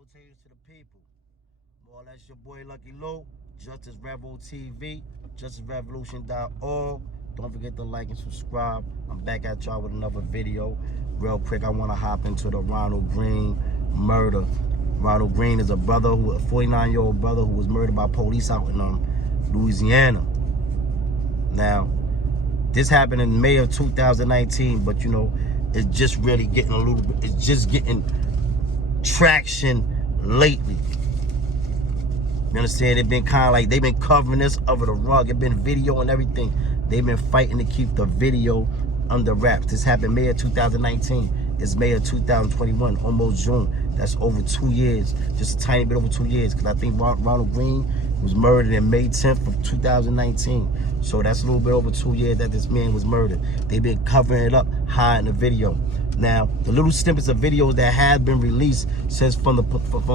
salutations to the people. More or less your boy Lucky Low, Justice Revo TV, JusticeRevolution.org. Don't forget to like and subscribe. I'm back at y'all with another video. Real quick, I want to hop into the Ronald Reagan murder. Ronald Reagan is a 49-year-old brother who was murdered by police out in Louisiana. Now, this happened in May of 2019, but you know, it's just really getting a little bit, it's just getting traction lately. You understand? They've been kind of like, they've been covering this under the rug. It's been video and everything. They've been fighting to keep the video under wraps. This happened May of 2019. It's May of 2021, almost June. That's over 2 years, just a tiny bit over 2 years, because I think Ronald Reagan was murdered in May 10th of 2019. So that's a little bit over 2 years that this man was murdered. They've been covering it up, hiding the video. Now, the little snippets of videos that have been released since from a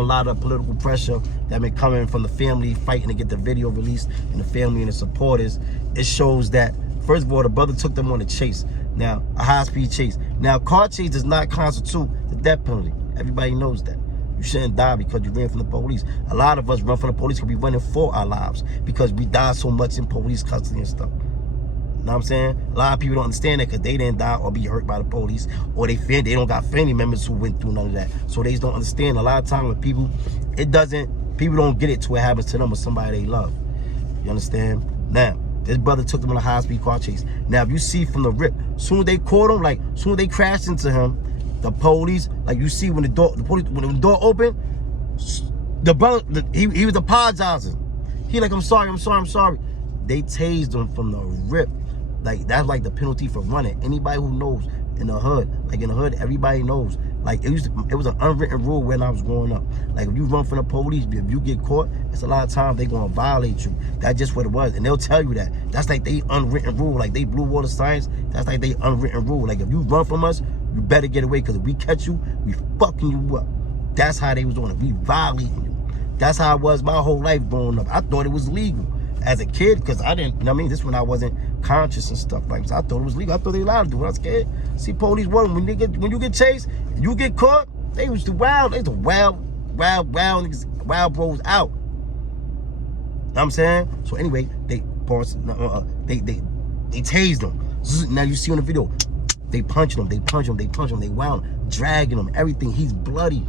lot of political pressure that been coming from the family fighting to get the video released, and the family and the supporters, it shows that, first of all, the brother took them on a chase. Now, a high-speed chase. Now, car chase does not constitute the death penalty. Everybody knows that. You shouldn't die because you ran from the police. A lot of us run from the police because we running for our lives, because we die so much in police custody and stuff. You know what I'm saying? A lot of people don't understand that because they didn't die or be hurt by the police, or they don't got family members who went through none of that. So they just don't understand. A lot of times with people, people don't get it to what happens to them with somebody they love. You understand? Now, this brother took them on a high-speed car chase. Now, if you see from the rip, soon as they caught him, like soon as they crashed into him, the police, like you see when the door opened, the brother, he was apologizing. He like, I'm sorry. They tased him from the rip. Like, that's like the penalty for running. Anybody who knows in the hood, like in the hood, everybody knows. Like it was an unwritten rule when I was growing up. Like if you run from the police, if you get caught, it's a lot of times they gonna violate you. That's just what it was, and they'll tell you that. That's like they unwritten rule. Like they blue water signs. That's like they unwritten rule. Like if you run from us, you better get away, because if we catch you, we fucking you up. That's how they was doing it. We violating you. That's how it was my whole life growing up. I thought it was legal as a kid, because I didn't, you know what I mean, this when I wasn't conscious and stuff like that. So I thought it was legal. I thought they allowed to do it. I was scared. See police working. When you get chased, you get caught, they was the wild niggas, wild bros out. You know what I'm saying? So anyway, they tased them. Now you see on the video, they punching him, they wound him, dragging him, everything. He's bloody.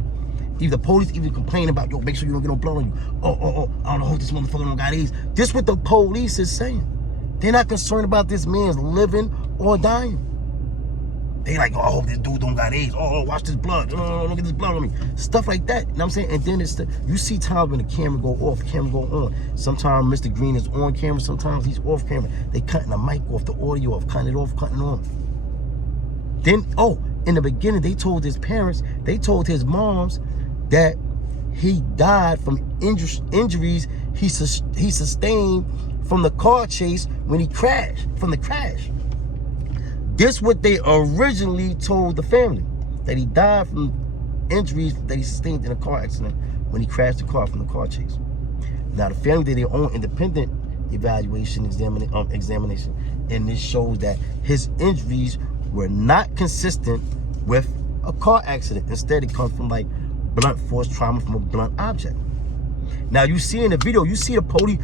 Even the police even complaining about, yo, make sure you don't get no blood on you. Oh, I don't know who this motherfucker don't got AIDS. This what the police is saying. They're not concerned about this man's living or dying. They like, oh, I hope this dude don't got AIDS. Oh, watch this blood. Oh, don't get this blood on me. Stuff like that. You know what I'm saying? And then you see times when the camera go off, camera go on. Sometimes Mr. Green is on camera, sometimes he's off camera. They cutting the mic off, the audio off, cutting it off, cutting it on. Then, in the beginning, they told his parents, they told his moms that he died from injuries he sustained from the car chase when he crashed, from the crash. This what they originally told the family, that he died from injuries that he sustained in a car accident when he crashed the car from the car chase. Now the family did their own independent evaluation examination, and this shows that his injuries were not consistent with a car accident. Instead, it comes from like blunt force trauma from a blunt object. Now you see in the video, you see the police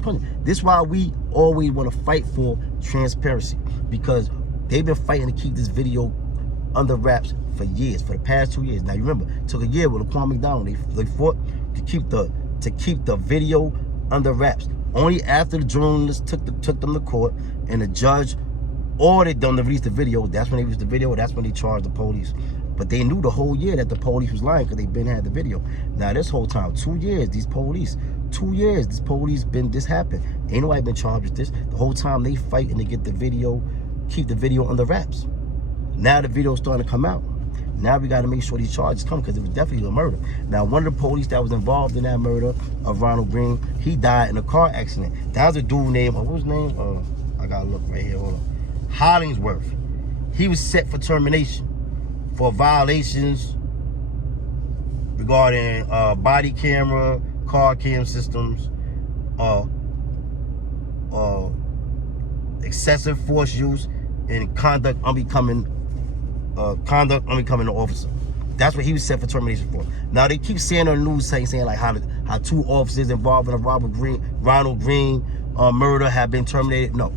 punching. This is why we always want to fight for transparency, because they've been fighting to keep this video under wraps for years, for the past 2 years. Now you remember, it took a year with Laquan McDonald. They fought to keep the video under wraps. Only after the journalists took them to court and the judge ordered them to release the video, that's when they released the video, that's when they charged the police. But they knew the whole year that the police was lying, because they been had the video. Now this whole time, 2 years, this police been, this happened. Ain't nobody been charged with this. The whole time they fighting to get the video, keep the video under wraps. Now the video's starting to come out. Now we got to make sure these charges come, because it was definitely a murder. Now one of the police that was involved in that murder of Ronald Reagan, he died in a car accident. That was a dude named, what was his name? I gotta look right here, hold on. Hollingsworth. He was set for termination for violations regarding body camera, car cam systems, excessive force use, and conduct unbecoming an officer. That's what he was set for termination for. Now they keep saying on the news saying like how 2 officers involved in a Ronald Reagan murder have been terminated. No,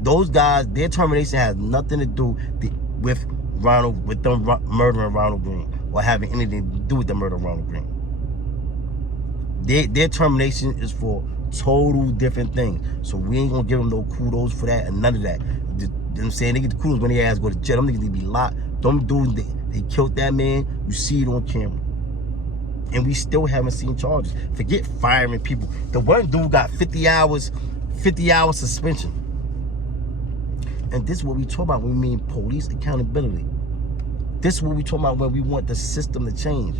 those guys, their termination has nothing to do with them murdering Ronald Reagan or having anything to do with the murder of Ronald Reagan. Their termination is for total different things. So we ain't gonna give them no kudos for that and none of that. You know what I'm saying? They get the kudos when they ass go to jail. Them niggas need to be locked. Them dudes, they killed that man. You see it on camera. And we still haven't seen charges. Forget firing people. The one dude got 50 hours suspension. And this is what we talk about when we mean police accountability. This is what we talk about when we want the system to change.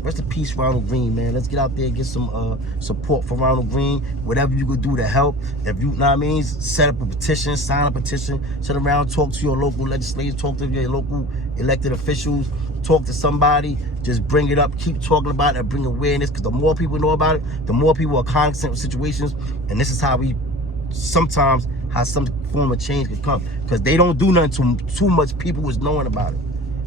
Rest in peace, Ronald Reagan, man. Let's get out there and get some support for Ronald Reagan. Whatever you could do to help. If you know what I mean, set up a petition, sign a petition, sit around, talk to your local legislators, talk to your local elected officials, talk to somebody, just bring it up, keep talking about it, and bring awareness, because the more people know about it, the more people are cognizant of situations, and this is how some form of change could come, because they don't do nothing to too much people is knowing about it.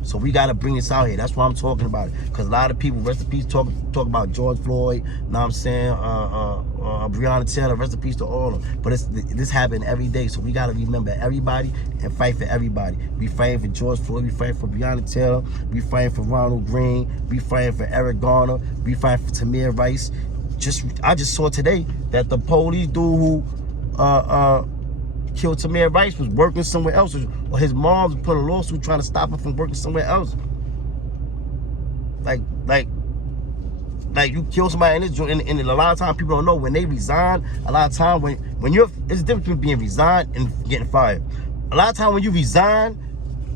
So we got to bring this out here. That's why I'm talking about it. Because a lot of people, rest in peace, talk about George Floyd, you know what I'm saying, Breonna Taylor, rest in peace to all of them. But this happened every day. So we got to remember everybody and fight for everybody. We fighting for George Floyd. We fighting for Breonna Taylor. We fighting for Ronald Reagan. We fighting for Eric Garner. We fighting for Tamir Rice. I just saw today that the police dude who killed Tamir Rice was working somewhere else, or his mom was putting a lawsuit trying to stop him from working somewhere else. Like you kill somebody in this joint, and a lot of times people don't know when they resign. A lot of time when it's a difference between being resigned and getting fired. A lot of time when you resign,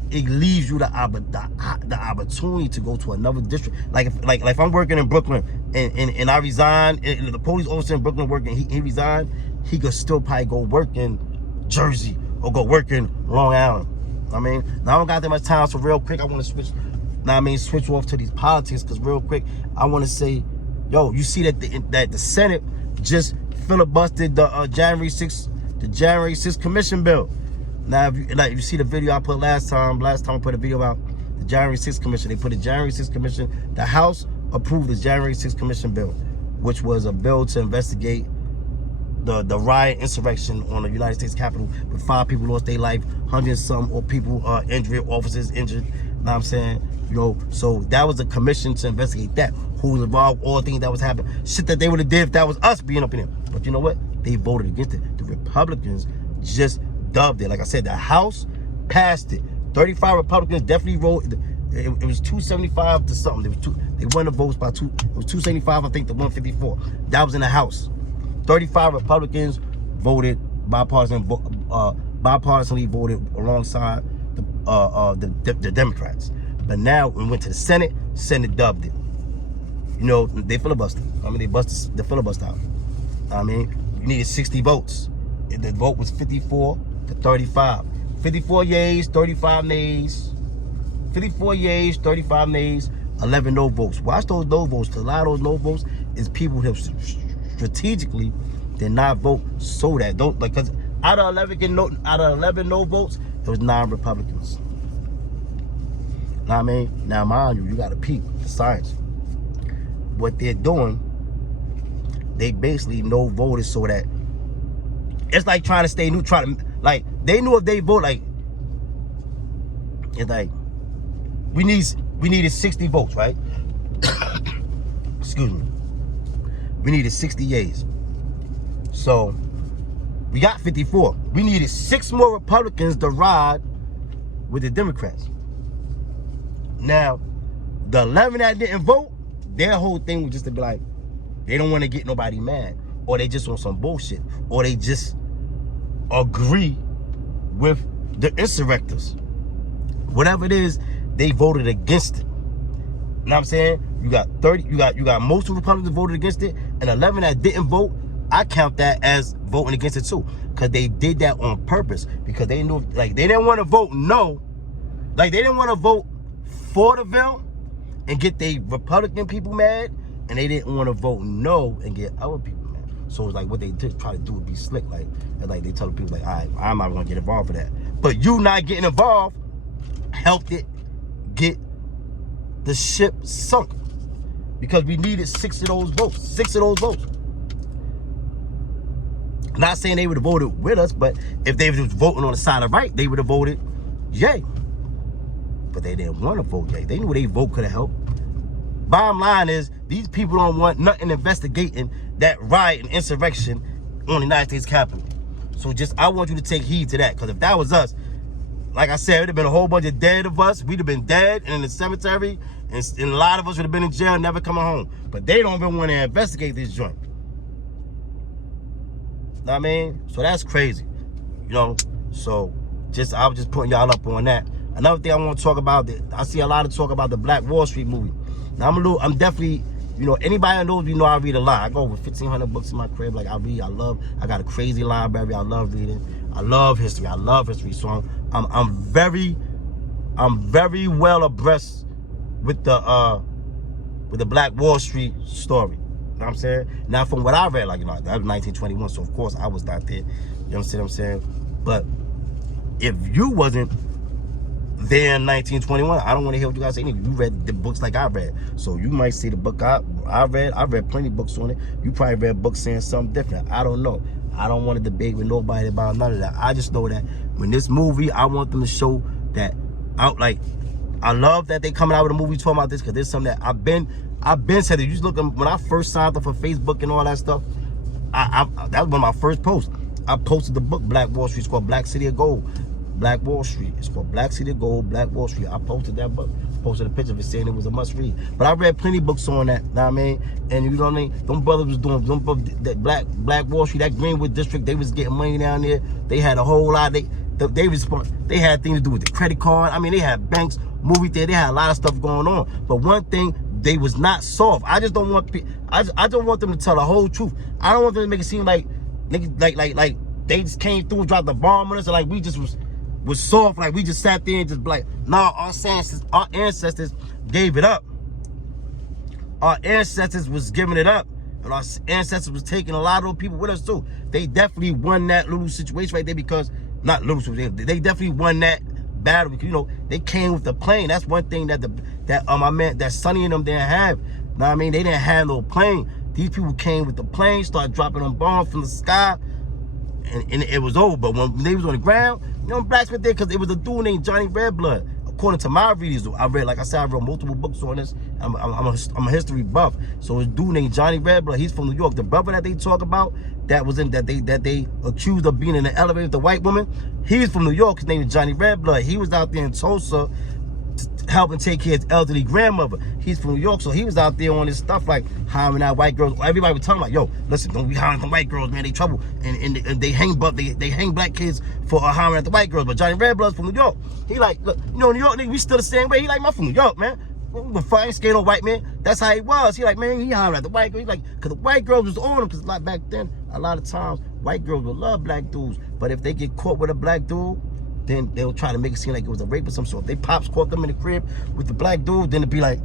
it leaves you the opportunity to go to another district. Like if I'm working in Brooklyn and I resign, and the police officer in Brooklyn working, he resigned, he could still probably go work in Jersey or go work in Long Island. I mean, now I don't got that much time, so real quick I want to switch off to these politics, because real quick I want to say, yo, you see that the Senate just filibustered the January 6th commission bill. Now if you see the video I put last time I put a video about the January 6th commission. They put the January 6th commission. The House approved the January 6th commission bill, which was a bill to investigate the riot insurrection on the United States Capitol, where 5 people lost their life, 100-some or people injured, officers injured. You know what I'm saying? You know, so that was a commission to investigate that. Who was involved, all things that was happening. Shit that they would have did if that was us being up in there. But you know what? They voted against it. The Republicans just dubbed it. Like I said, the House passed it. 35 Republicans definitely voted. It was 275 to something. They won the votes by 2. It was 275, I think, to 154. That was in the House. 35 Republicans voted bipartisanly voted alongside the Democrats. But now when we went to the Senate dubbed it. You know, they filibustered. I mean, they busted the filibuster out. I mean, you needed 60 votes. The vote was 54 to 35. 54 yeas, 35 nays. 54 yeas, 35 nays, 11 no votes. Watch those no votes, because a lot of those no votes is people who strategically did not vote so that don't, like, because out of 11 no votes, it was 9 Republicans. Know what I mean? Now, mind you, you got to peep the science. What they're doing, they basically no voted so that it's like trying to stay neutral. Like, they knew if they vote, like, it's like we needed 60 votes, right? Excuse me. We needed 60 yeas. So we got 54. We needed 6 more Republicans to ride with the Democrats. Now, the 11 that didn't vote, their whole thing was just to be like, they don't want to get nobody mad, or they just want some bullshit, or they just agree with the insurrectors. Whatever it is, they voted against it. You know what I'm saying? You got 30, you got most of the Republicans voted against it, and 11 that didn't vote, I count that as voting against it too. Because they did that on purpose. Because they knew, like, they didn't want to vote no. Like, they didn't want to vote for the bill and get the Republican people mad, and they didn't want to vote no and get other people mad. So it's like what they did try to do would be slick. Like they tell the people, like, all right, I'm not going to get involved for that. But you not getting involved helped it get the ship sunk. Because we needed 6 of those votes. 6 of those votes. Not saying they would have voted with us, but if they was voting on the side of right, they would have voted yay. But they didn't want to vote yay. They knew their vote could have helped. Bottom line is, these people don't want nothing investigating that riot and insurrection on the United States Capitol. So I want you to take heed to that. Because if that was us, like I said, it would have been a whole bunch of dead of us. We'd have been dead and in the cemetery. And a lot of us would have been in jail, never coming home. But they don't even want to investigate this joint. Know what I mean? So that's crazy. You know? So I was just putting y'all up on that. Another thing I want to talk about, I see a lot of talk about the Black Wall Street movie. Now I'm definitely, you know, anybody that knows me know I read a lot. I go over 1,500 books in my crib. Like I got a crazy library. I love reading. I love history. So I'm very well abreast with the Black Wall Street story. You know what I'm saying? Now, from what I read, like, you know, that was 1921, so of course I was not there. You understand what I'm saying? But if you wasn't there in 1921, I don't want to hear what you guys say. You read the books like I read. So you might see the book I read. I read plenty of books on it. You probably read books saying something different. I don't know. I don't want to debate with nobody about none of that. I just know that when this movie, I want them to show that out. Like, I love that they coming out with a movie talking about this, because there's something that I've been said that. You just look, when I first signed up for Facebook and all that stuff, that was one of my first posts. I posted the book Black Wall Street. It's called Black City of Gold. Black Wall Street. It's called Black City of Gold, Black Wall Street. I posted that book. Posted a picture of it saying it was a must read. But I read plenty of books on that, know what I mean? And you know what I mean? Them brothers was doing that Black Wall Street, that Greenwood district, they was getting money down there. They had a whole lot. They had things to do with the credit card. I mean, they had banks, movie theater, they had a lot of stuff going on. But one thing, they was not soft. I just don't want I don't want them to tell the whole truth. I don't want them to make it seem like like they just came through and dropped the bomb on us, and like we just was soft, like we just sat there and just like, nah, our ancestors gave it up. Our ancestors was giving it up. And our ancestors was taking a lot of those people with us too. They definitely won that little situation right there, because, not little situation, they definitely won that battle, because, you know, they came with the plane. That's one thing that my man, that Sonny and them didn't have. Know what I mean? They didn't have no plane. These people came with the plane, started dropping them bombs from the sky, and it was over. But when they was on the ground, you know, blacks went there because it was a dude named Johnny Redblood. According to my readings, I read, like I said, I wrote multiple books on this. I'm a history buff. So it's a dude named Johnny Redblood. He's from New York. The brother that they talk about, that they accused of being in the elevator with the white woman, he's from New York. His name is Johnny Redblood. He was out there in Tulsa helping take care of his elderly grandmother. He's from New York, so he was out there on this stuff like hiring out white girls. Everybody was telling like, yo, listen, don't be hiring some white girls, man. They trouble, and they hang black kids for hiring at the white girls. But Johnny Redblood's from New York. He like, look, you know, New York nigga, we still the same way. He like, I'm from New York, man. I ain't scared of white man. That's how he was. He like, man, he hiring at the white girls. He like, cause the white girls was on him. Cause like back then, a lot of times white girls would love black dudes, but if they get caught with a black dude, then they'll try to make it seem like it was a rape or some sort. If they pops caught them in the crib with the black dude, then it'd be like,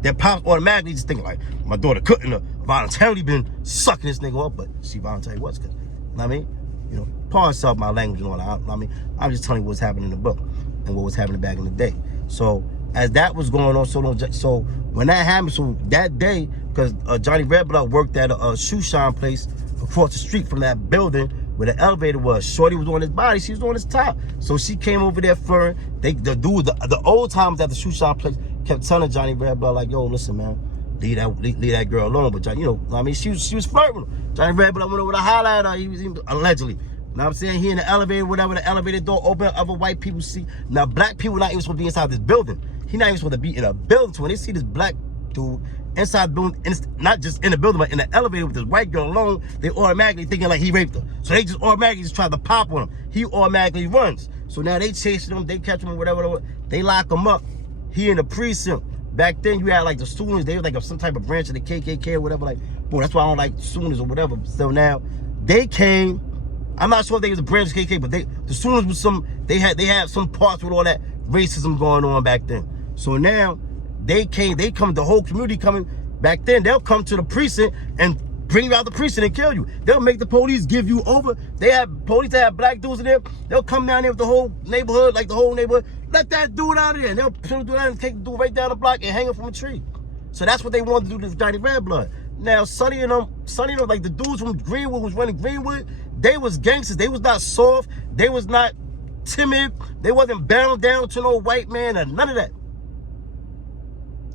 their pops automatically just thinking like, my daughter couldn't have voluntarily been sucking this nigga up, but she voluntarily was, cause, you know what I mean? You know, pardon yourself my language and all that. I mean, I'm just telling you what's happening in the book and what was happening back in the day. So as that was going on, so when that happened, so that day, because Johnny Redblood worked at a shoe shine place across the street from that building where the elevator was. Shorty was on his body, she was on his top. So she came over there flirting. The old timers at the shoe shop place kept telling Johnny Redblood like, yo, listen, man, leave that girl alone. But Johnny, you know, I mean, she was flirting with him. Johnny Redblood went over to holler at her. He was allegedly. You know what I'm saying? He in the elevator, whatever, the elevator door open, other white people see. Now, black people not even supposed to be inside this building. He not even supposed to be in a building. So when they see this black dude inside the building, not just in the building, but in the elevator with this white girl alone, they automatically thinking like he raped her. So they just automatically just try to pop on him. He automatically runs. So now they chasing him, they catch him, whatever, they lock him up. He in the precinct. Back then you had like the students, they were like some type of branch of the KKK or whatever, like, boy, that's why I don't like students or whatever. So now they came, I'm not sure if they was a branch of KKK, but the students was they had some parts with all that racism going on back then. So now they come, the whole community coming. Back then, they'll come to the precinct and bring you out the precinct and kill you. They'll make the police give you over. They have police that have black dudes in there. They'll come down there with the whole neighborhood, like the whole neighborhood. let that dude out of there. And they'll put him and take the dude right down the block and hang him from a tree. So that's what they wanted to do to Johnny Redblood. Now, Sonny and them, like the dudes from Greenwood was running Greenwood, they was gangsters. They was not soft. They was not timid. They wasn't bound down to no white man or none of that.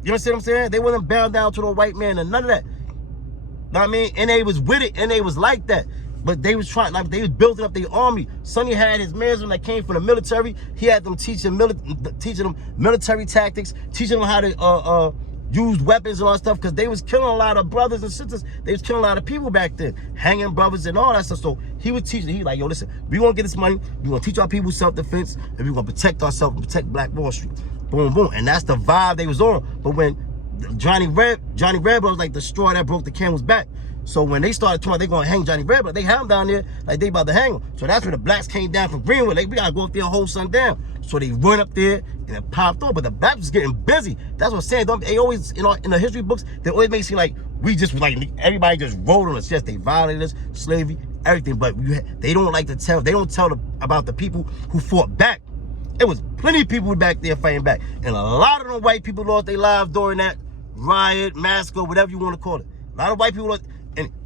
You understand what I'm saying? They wasn't bound down to no white man or none of that. Know what I mean? And they was with it, and they was like that. But they was trying, like they was building up their army. Sonny had his men that came from the military. He had them teaching them military tactics, teaching them how to use weapons and all that stuff, because they was killing a lot of brothers and sisters. They was killing a lot of people back then, hanging brothers and all that stuff. So he was teaching. He like, yo, listen, we gonna get this money. We gonna teach our people self-defense, and we gonna protect ourselves and protect Black Wall Street. Boom, boom. And that's the vibe they was on. But when Johnny Redblood was like the straw that broke the camel's back. So when they started talking, they gonna hang Johnny Redblood, they had him down there like they about to hang him. So that's when the blacks came down from Greenwood. Like, we gotta go up there and hold something down. So they run up there and it popped off. But the blacks was getting busy. That's what I'm saying. They always, you know, in the history books, they always make it seem like we just was like, everybody just rolled on us. Yes, they violated us, slavery, everything. But they don't like to tell, they don't tell about the people who fought back. It was plenty of people back there fighting back. And a lot of them white people lost their lives during that riot, massacre, whatever you want to call it. A lot of white people lost.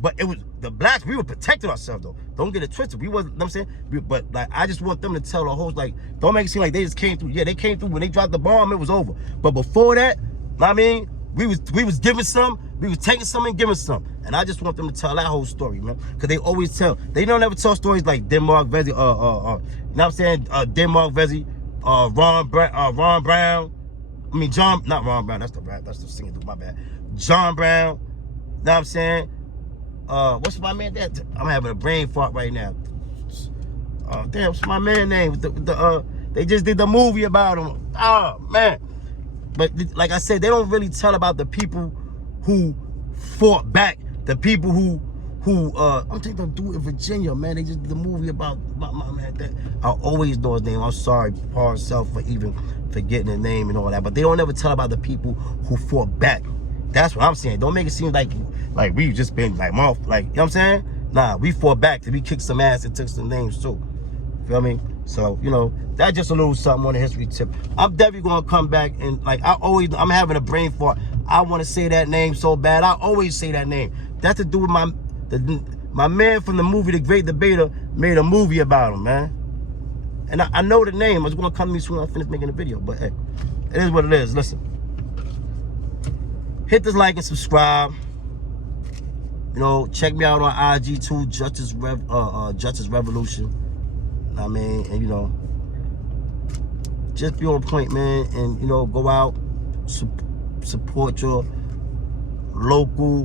But it was the blacks, we were protecting ourselves though. Don't get it twisted. We wasn't, you know what I'm saying? But like, I just want them to tell the host, like, don't make it seem like they just came through. Yeah, they came through when they dropped the bomb, it was over. But before that, I mean, we was giving some, we was taking some and giving some. And I just want them to tell that whole story, man. Because they always tell, they don't ever tell stories like Denmark Vesey, you know what I'm saying? Denmark Vesey, Ron Brown. I mean, not Ron Brown, that's the singer, my bad. John Brown, you know what I'm saying? What's my man? I'm having a brain fart right now. Damn, what's my man name? They just did the movie about him. Oh man! But like I said, they don't really tell about the people who fought back. The people who I think they'll do it in Virginia, man. They just did the movie about my man. I always know his name. I'm sorry, Paul self, for even forgetting the name and all that. But they don't ever tell about the people who fought back. That's what I'm saying. Don't make it seem like we've just been like, you know what I'm saying? Nah, we fought back. We kicked some ass and took some names too. Feel me? So, you know, that's just a little something on the history tip. I'm definitely gonna come back and like I'm having a brain fart. I want to say that name so bad. I always say that name. That's to do with my man from the movie The Great Debater made a movie about him, man. And I know the name. It's gonna come to me soon as I finish making the video. But hey, it is what it is. Listen. Hit this like and subscribe. You know, check me out on IG too, Justice Revolution. I mean, and you know, just be on point, man, and you know, go out, support your local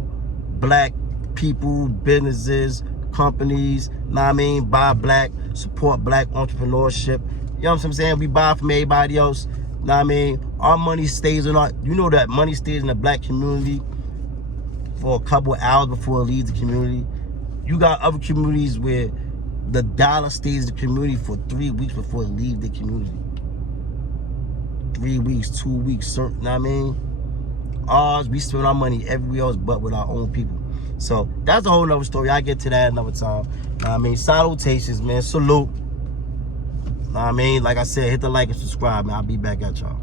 Black people, businesses, companies. Know what I mean? Buy Black, support Black entrepreneurship. You know what I'm saying? We buy from everybody else. Know what I mean? Our money stays in our, you know that money stays in the Black community for a couple of hours before it leaves the community. You got other communities where the dollar stays in the community for 3 weeks before it leaves the community. 3 weeks, 2 weeks, certain, know what I mean? Ours, we spend our money everywhere else but with our own people. So that's a whole nother story. I'll get to that another time. Know what I mean? Salutations, man. Salute. Know what I mean? Like I said, hit the like and subscribe, man. I'll be back at y'all.